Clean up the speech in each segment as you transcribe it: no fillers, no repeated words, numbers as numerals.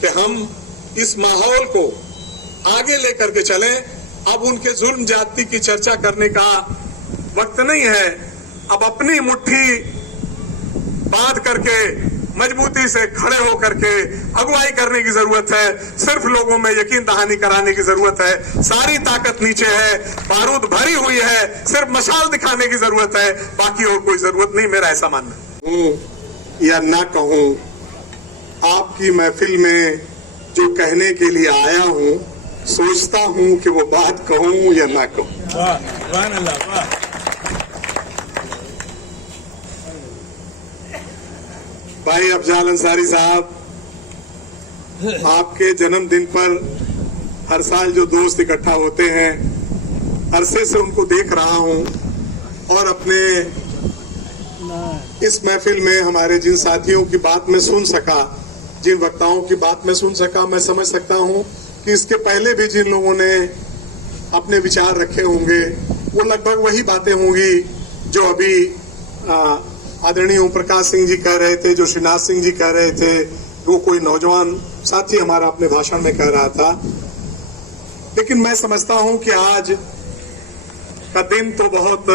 कि हम इस माहौल को आगे लेकर के चलें। अब उनके जुल्म ज्यादती की चर्चा करने का वक्त नहीं है। अब अपनी मुट्ठी बांध करके मजबूती से खड़े होकर के अगुवाई करने की जरूरत है। सिर्फ लोगों में यकीन दहानी कराने की जरूरत है। सारी ताकत नीचे है, बारूद भरी हुई है, सिर्फ मशाल दिखाने की जरूरत है, बाकी और कोई जरूरत नहीं। मेरा ऐसा मानना हूं या ना कहूं, आपकी महफिल में जो कहने के लिए आया हूं, सोचता हूं कि वो बात कहूं या ना कहूं। वाह, सुभान अल्लाह, वाह। भाई अफजाल अंसारी साहब, आपके जन्मदिन पर हर साल जो दोस्त इकट्ठा होते हैं, अरसे से उनको देख रहा हूं और अपने इस महफिल में हमारे जिन साथियों की बात में सुन सका, जिन वक्ताओं की बात में सुन सका, मैं समझ सकता हूं कि इसके पहले भी जिन लोगों ने अपने विचार रखे होंगे वो लगभग वही बातें होंगी जो अभी आदरणीय ओम प्रकाश सिंह जी कह रहे थे, जो श्रीनाथ सिंह जी कह रहे थे, वो कोई नौजवान साथी हमारा अपने भाषण में कह रहा था। लेकिन मैं समझता हूं कि आज का दिन तो बहुत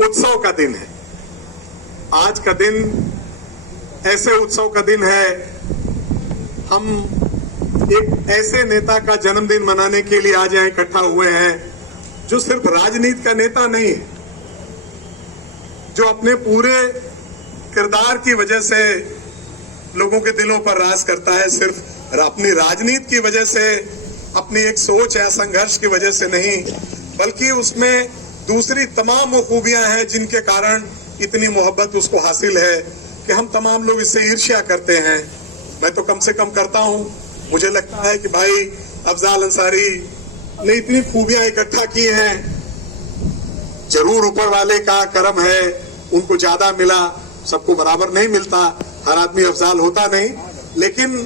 उत्सव का दिन है। आज का दिन ऐसे उत्सव का दिन है, हम एक ऐसे नेता का जन्मदिन मनाने के लिए आज यहाँ इकट्ठा हुए हैं जो सिर्फ राजनीति का नेता नहीं है, जो अपने पूरे किरदार की वजह से लोगों के दिलों पर राज करता है, सिर्फ अपनी राजनीति की वजह से, अपनी एक सोच या संघर्ष की वजह से नहीं, बल्कि उसमें दूसरी तमाम वो खूबियां हैं जिनके कारण इतनी मोहब्बत उसको हासिल है कि हम तमाम लोग इससे ईर्ष्या करते हैं। मैं तो कम से कम करता हूं। मुझे लगता है कि भाई अफजाल अंसारी ने इतनी खूबियां इकट्ठा की हैं, जरूर ऊपर वाले का करम है, उनको ज्यादा मिला, सबको बराबर नहीं मिलता, हर आदमी अफजाल होता नहीं, लेकिन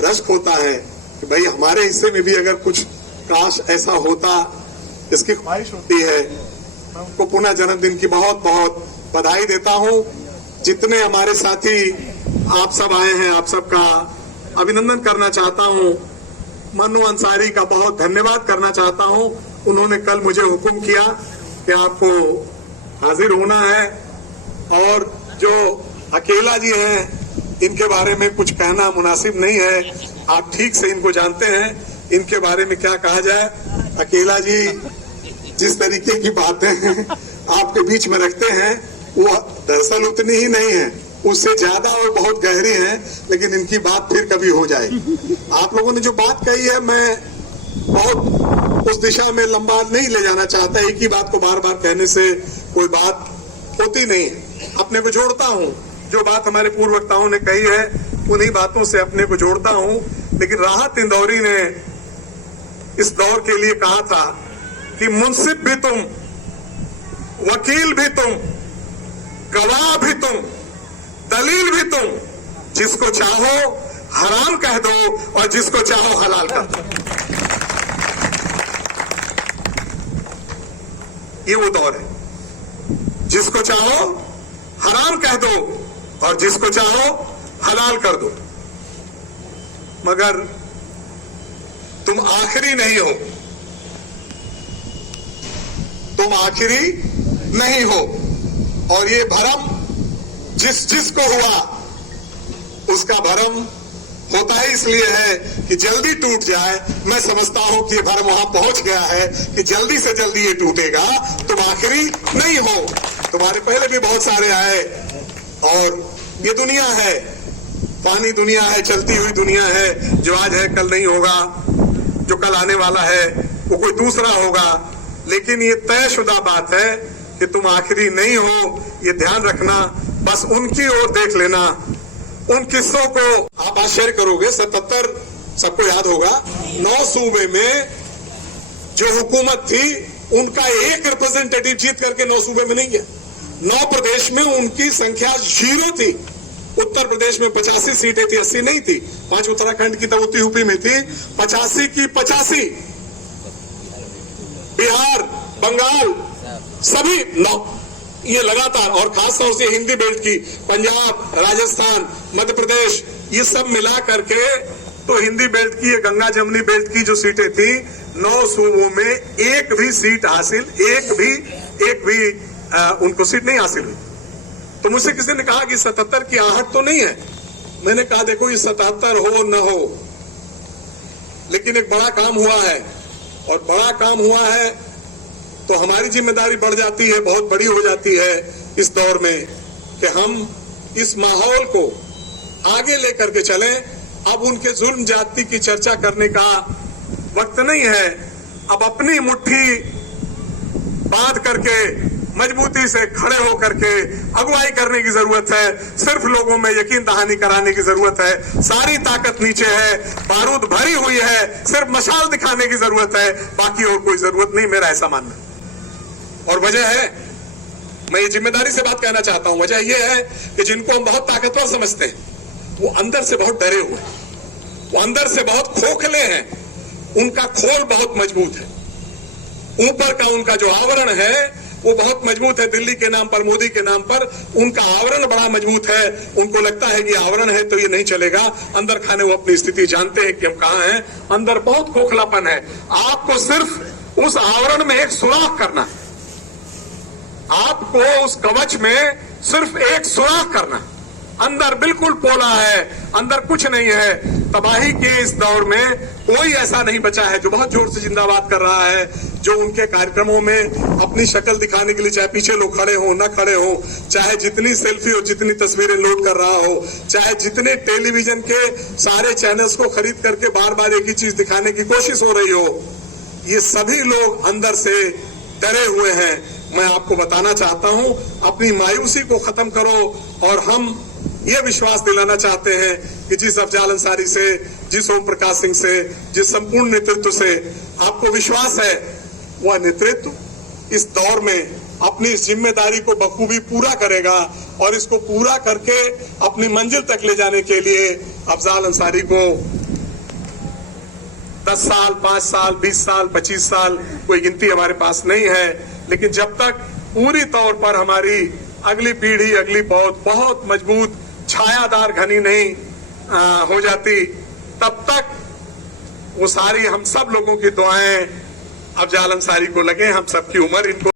रश्क होता है कि भाई हमारे हिस्से में भी अगर कुछ काश ऐसा होता, इसकी ख्वाहिश होती है। मैं उनको पुनः जन्मदिन की बहुत बहुत बधाई देता हूं। जितने हमारे साथी आप सब आए हैं, आप सबका अभिनंदन करना चाहता हूं। मन्नू अंसारी का बहुत धन्यवाद करना चाहता हूं। उन्होंने कल मुझे हुक्म किया कि आपको हाजिर होना है, और जो अकेला जी हैं इनके बारे में कुछ कहना मुनासिब नहीं है। आप ठीक से इनको जानते हैं, इनके बारे में क्या कहा जाए। अकेला जी जिस तरीके की बातें आपके बीच में रखते हैं वो दरअसल उतनी ही नहीं है, उससे ज्यादा और बहुत गहरी है, लेकिन इनकी बात फिर कभी हो जाएगी। आप लोगों ने जो बात कही है, मैं बहुत उस दिशा में लंबा नहीं ले जाना चाहता। एक ही बात को बार बार कहने से कोई बात होती नहीं है। अपने को जोड़ता हूं, जो बात हमारे पूर्व वक्ताओं ने कही है उन्हीं बातों से अपने को जोड़ता हूं। लेकिन राहत इंदौरी ने इस दौर के लिए कहा था कि मुंसिफ भी तुम, वकील भी तुम, गवाह भी तुम, दलील भी तुम, जिसको चाहो हराम कह दो और जिसको चाहो हलाल कर दो। ये वो दौर है, जिसको चाहो हराम कह दो और जिसको चाहो हलाल कर दो। मगर तुम आखिरी नहीं हो, तुम आखिरी नहीं हो। और ये भरम जिसको हुआ, उसका भरम होता ही इसलिए है कि जल्दी टूट जाए। मैं समझता हूं कि ये भरम वहां पहुंच गया है कि जल्दी से जल्दी ये टूटेगा। तुम आखिरी नहीं हो, तुम्हारे पहले भी बहुत सारे आए, और ये दुनिया है, पानी दुनिया है, चलती हुई दुनिया है। जो आज है कल नहीं होगा, जो कल आने वाला है वो कोई दूसरा होगा। लेकिन ये तयशुदा बात है कि तुम आखिरी नहीं हो, ये ध्यान रखना। बस उनकी ओर देख लेना, उन किस्सों को आप आश्चर्य करोगे। 77 सबको याद होगा, 9 सूबे में जो हुकूमत थी उनका एक रिप्रेजेंटेटिव जीत करके 9 सूबे में नहीं गया। 9 प्रदेश में उनकी संख्या 0 थी। उत्तर प्रदेश में 85 सीटें थी, 80 नहीं थी। 5 उत्तराखंड की तब यूपी में थी, 85 की 85। बिहार, बंगाल, सभी 9, ये लगातार, और खास तौर से हिंदी बेल्ट की पंजाब, राजस्थान, मध्य प्रदेश, ये सब मिला करके तो हिंदी बेल्ट की, गंगा जमुनी बेल्ट की जो सीटें थी 9 सूबों में एक भी सीट हासिल, एक भी उनको सीट नहीं हासिल हुई। तो मुझसे किसी ने कहा कि 77 की आहट तो नहीं है। मैंने कहा देखो ये 77 हो न हो, लेकिन एक बड़ा काम हुआ है, और बड़ा काम हुआ है तो हमारी जिम्मेदारी बढ़ जाती है, बहुत बड़ी हो जाती है इस दौर में, कि हम इस माहौल को आगे लेकर के चलें। अब उनके जुल्म जाति की चर्चा करने का वक्त नहीं है। अब अपनी मुट्ठी बांध करके मजबूती से खड़े होकर के अगुवाई करने की जरूरत है। सिर्फ लोगों में यकीन दहानी कराने की जरूरत है। सारी ताकत नीचे है, बारूद भरी हुई है, सिर्फ मशाल दिखाने की जरूरत है, बाकी और कोई जरूरत नहीं, मेरा ऐसा मानना। और वजह है, मैं ये जिम्मेदारी से बात कहना चाहता हूं, वजह यह है कि जिनको हम बहुत ताकतवर समझते हैं वो अंदर से बहुत डरे हुए हैं, वो अंदर से बहुत खोखले हैं, उनका खोल बहुत मजबूत है। ऊपर का उनका जो आवरण है वो बहुत मजबूत है। दिल्ली के नाम पर, मोदी के नाम पर उनका आवरण बड़ा मजबूत है। उनको लगता है कि आवरण है तो ये नहीं चलेगा। अंदर खाने वो अपनी स्थिति जानते हैं कि हम कहां हैं। अंदर बहुत खोखलापन है। आपको सिर्फ उस आवरण में एक सुराख करना, आपको उस कवच में सिर्फ एक सुराख करना। अंदर बिल्कुल पोला है, अंदर कुछ नहीं है। तबाही के इस दौर में कोई ऐसा नहीं बचा है जो बहुत जोर से जिंदाबाद कर रहा है, जो उनके कार्यक्रमों में अपनी शक्ल दिखाने के लिए, चाहे पीछे लोग खड़े हो न खड़े हो, चाहे जितनी सेल्फी और जितनी तस्वीरें लोड कर रहा हो, चाहे जितने टेलीविजन के सारे चैनल्स को खरीद करके बार बार एक ही चीज दिखाने की कोशिश हो रही हो, ये सभी लोग अंदर से डरे हुए हैं। मैं आपको बताना चाहता हूं, अपनी मायूसी को खत्म करो। और हम ये विश्वास दिलाना चाहते हैं कि जिस अफजाल अंसारी से, जिस ओम प्रकाश सिंह से, जिस संपूर्ण नेतृत्व से आपको विश्वास है, वह नेतृत्व इस दौर में अपनी इस जिम्मेदारी को बखूबी पूरा करेगा। और इसको पूरा करके अपनी मंजिल तक ले जाने के लिए अफजाल अंसारी को 10 साल, 5 साल, 20 साल, 25 साल, कोई गिनती हमारे पास नहीं है। लेकिन जब तक पूरी तौर पर हमारी अगली पीढ़ी, अगली पौध बहुत मजबूत, छायादार, घनी नहीं हो जाती, तब तक वो सारी हम सब लोगों की दुआएं अफजाल अंसारी को लगे। हम सबकी उम्र इनको